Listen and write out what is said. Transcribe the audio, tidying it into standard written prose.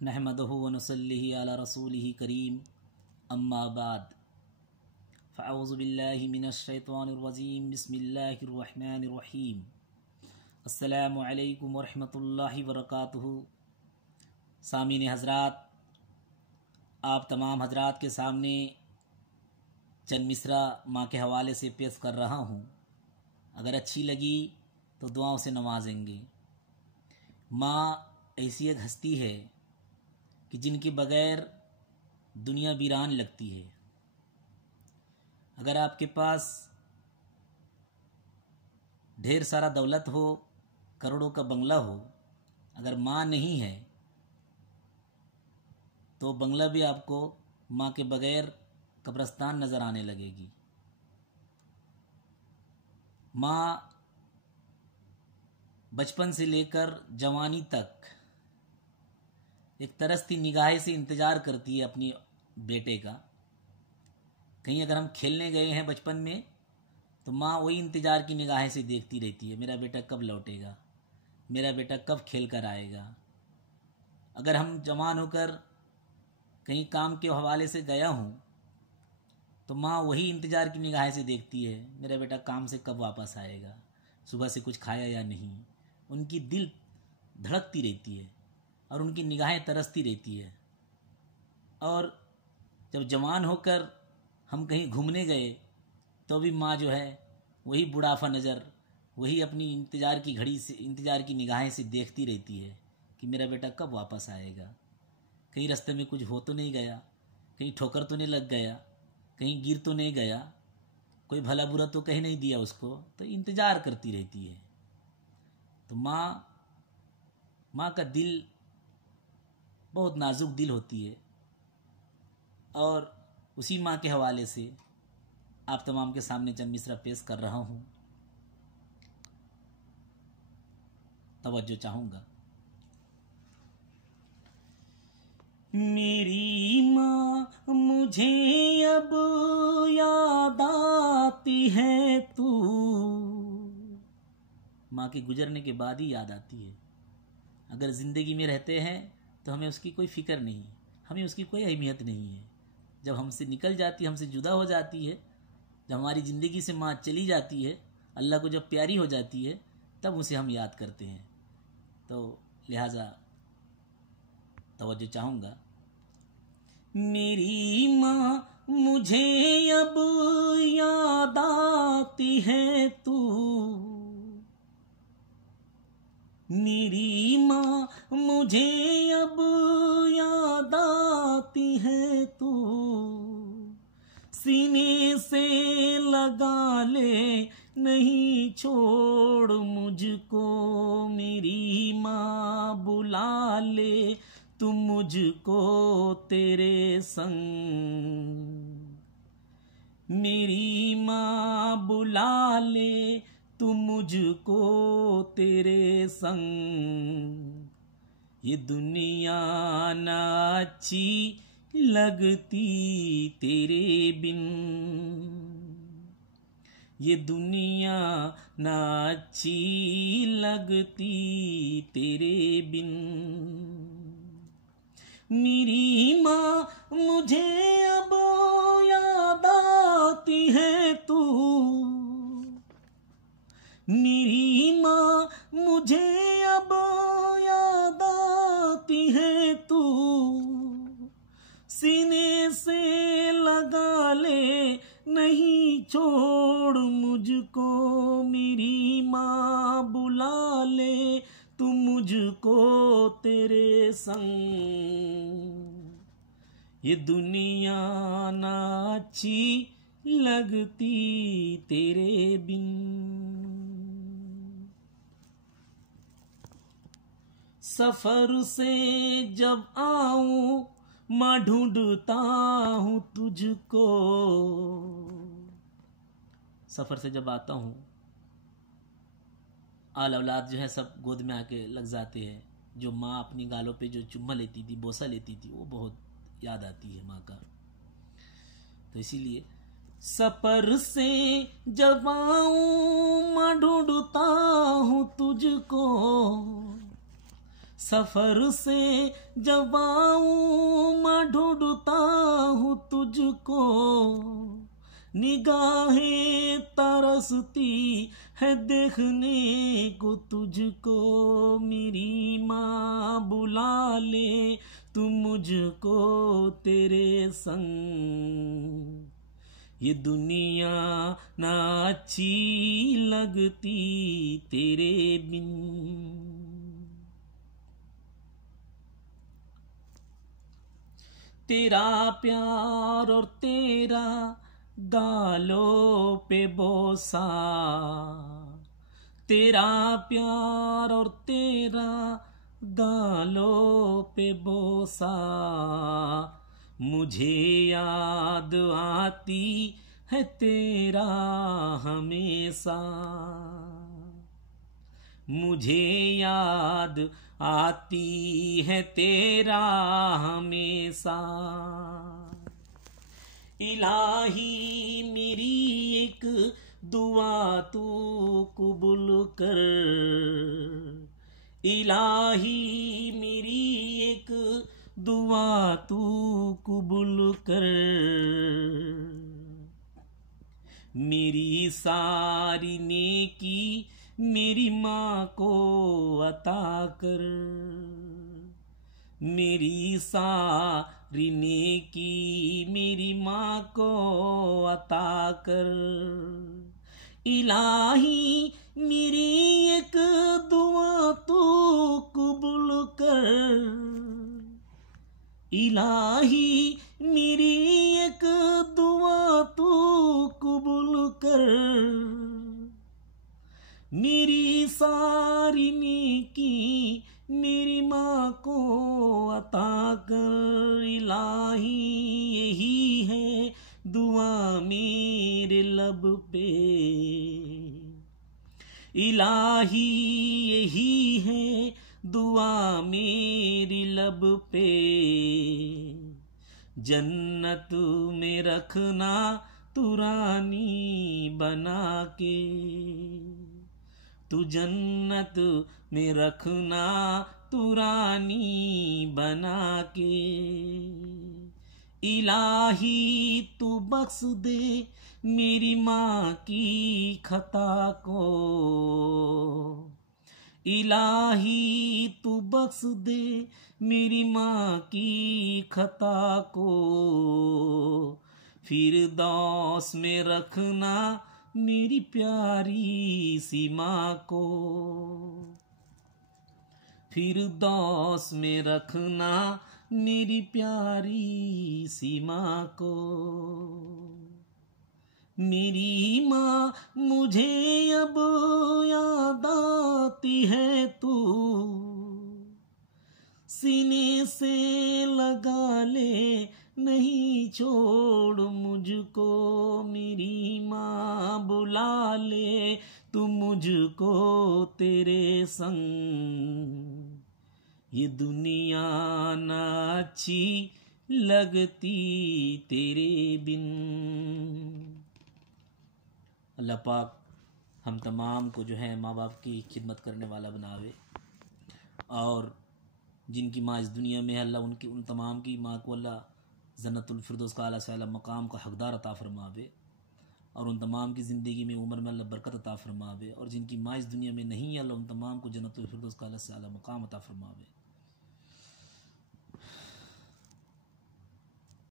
नहमदुहु व नुसल्लिहि अला रसूलिहि करीम अम्मा बाद फ़अऊज़ु बिल्लाहि मिनश शैतानिर रजीम बिस्मिल्लाहिर रहमानिर रहीम अस्सलामु अलैकुम व रहमतुल्लाहि व बरकातुहू। सामीन हज़रात, आप तमाम हज़रात के सामने चंद मिसरा माँ के हवाले से पेश कर रहा हूँ। अगर अच्छी लगी तो दुआओं से नवाजेंगे। माँ ऐसी एक हस्ती है कि जिनके बग़ैर दुनिया वीरान लगती है। अगर आपके पास ढेर सारा दौलत हो, करोड़ों का बंगला हो, अगर माँ नहीं है तो बंगला भी आपको माँ के बग़ैर कब्रिस्तान नज़र आने लगेगी। माँ बचपन से लेकर जवानी तक एक तरसती निगाह से इंतज़ार करती है अपनी बेटे का। कहीं अगर हम खेलने गए हैं बचपन में तो माँ वही इंतज़ार की निगाह से देखती रहती है, मेरा बेटा कब लौटेगा, मेरा बेटा कब खेल कर आएगा। अगर हम जवान होकर कहीं काम के हवाले से गया हूँ तो माँ वही इंतज़ार की निगाह से देखती है, मेरा बेटा काम से कब वापस आएगा, सुबह से कुछ खाया या नहीं। उनकी दिल धड़कती रहती है और उनकी निगाहें तरसती रहती है। और जब जवान होकर हम कहीं घूमने गए तो भी माँ जो है वही बुढ़ापा नज़र, वही अपनी इंतज़ार की घड़ी से, इंतज़ार की निगाहें से देखती रहती है कि मेरा बेटा कब वापस आएगा। कहीं रास्ते में कुछ हो तो नहीं गया, कहीं ठोकर तो नहीं लग गया, कहीं गिर तो नहीं गया, कोई भला बुरा तो कह नहीं दिया उसको, तो इंतज़ार करती रहती है। तो माँ का दिल बहुत नाजुक दिल होती है। और उसी माँ के हवाले से आप तमाम के सामने चंद मिसरा पेश कर रहा हूँ। तवज्जो चाहूँगा। मेरी माँ मुझे अब याद आती है तू। माँ के गुजरने के बाद ही याद आती है। अगर ज़िंदगी में रहते हैं तो हमें उसकी कोई फ़िक्र नहीं, हमें उसकी कोई अहमियत नहीं है। जब हमसे निकल जाती है, हमसे जुदा हो जाती है, जब हमारी ज़िंदगी से माँ चली जाती है, अल्लाह को जब प्यारी हो जाती है, तब उसे हम याद करते हैं। तो लिहाजा तवज्जो चाहूँगा। मेरी माँ मुझे अब याद आती है तू, मेरी माँ मुझे अब याद आती है तू। सीने से लगा ले, नहीं छोड़ मुझको, मेरी माँ बुला ले तू मुझको तेरे संग। मेरी माँ बुला ले तू मुझको तेरे संग। ये दुनिया ना अच्छी लगती तेरे बिन, ये दुनिया ना अच्छी लगती तेरे बिन। मेरी माँ मुझे अब याद आती है तू, मेरी माँ मुझे अब याद आती है तू। सीने से लगा ले, नहीं छोड़ मुझको, मेरी माँ बुला ले तू मुझको तेरे संग। ये दुनिया ना अच्छी लगती तेरे बिन। सफर से जब आऊं माँ ढूंढता हूँ तुझको। सफर से जब आता हूँ, आल औलाद जो है सब गोद में आके लग जाते हैं। जो माँ अपनी गालों पे जो चुम्मा लेती थी, बोसा लेती थी, वो बहुत याद आती है माँ का। तो इसीलिए सफर से जब आऊं माँ ढूंढता हूँ तुझको, सफर से जब आऊं मैं ढूंढता हूँ तुझको, निगाहें तरसती है देखने को तुझको, मेरी माँ बुला ले तू मुझको तेरे संग, ये दुनिया ना अच्छी लगती तेरे बिन। तेरा प्यार और तेरा गालों पे बोसा, तेरा प्यार और तेरा गालों पे बोसा, मुझे याद आती है तेरा हमेशा, मुझे याद आती है तेरा हमेशा। इलाही मेरी एक दुआ तू कबूल कर, इलाही मेरी एक दुआ तू कबूल कर, मेरी सारी नेकी मेरी माँ को अता कर, मेरी सारी नेकी मेरी माँ को अता कर। इलाही मेरी एक दुआ तू कबूल कर, इलाही मेरी एक दुआ तू कबूल कर, मेरी सारी नेकी मेरी माँ को अता कर। इलाही यही है दुआ मेरे लब पे, इलाही यही है दुआ मेरी लब पे, जन्नत में रखना तू रानी बना के, तू जन्नत में रखना तू रानी बना के। इलाही तू बख्श दे मेरी माँ की खता को, इलाही तू बख्श दे मेरी माँ की खता को, फिरदौस में रखना मेरी प्यारी सी माँ को, फिरदौस में रखना मेरी प्यारी सी माँ को। मेरी माँ मुझे अब याद आती है तू, सीने से लगा ले नहीं छोड़ मुझको, मेरी माँ बुला ले तू मुझको तेरे संग, ये दुनिया ना अच्छी लगती तेरे बिन। अल्लाह पाक हम तमाम को जो है माँ बाप की खिदमत करने वाला बनावे, और जिनकी माँ इस दुनिया में है अल्लाह उनकी उन तमाम की माँ को अल्लाह जन्नतुल फिरदौस का आला से आला मकाम का हकदार अता फरमावे, और उन तमाम की ज़िंदगी में उम्र में अल्लाह बरकत अता फरमावे, और जिनकी माँ इस दुनिया में नहीं है अल्लाह उन तमाम को जन्नतुल फिरदौस का आला से आला मकाम अता फरमावे।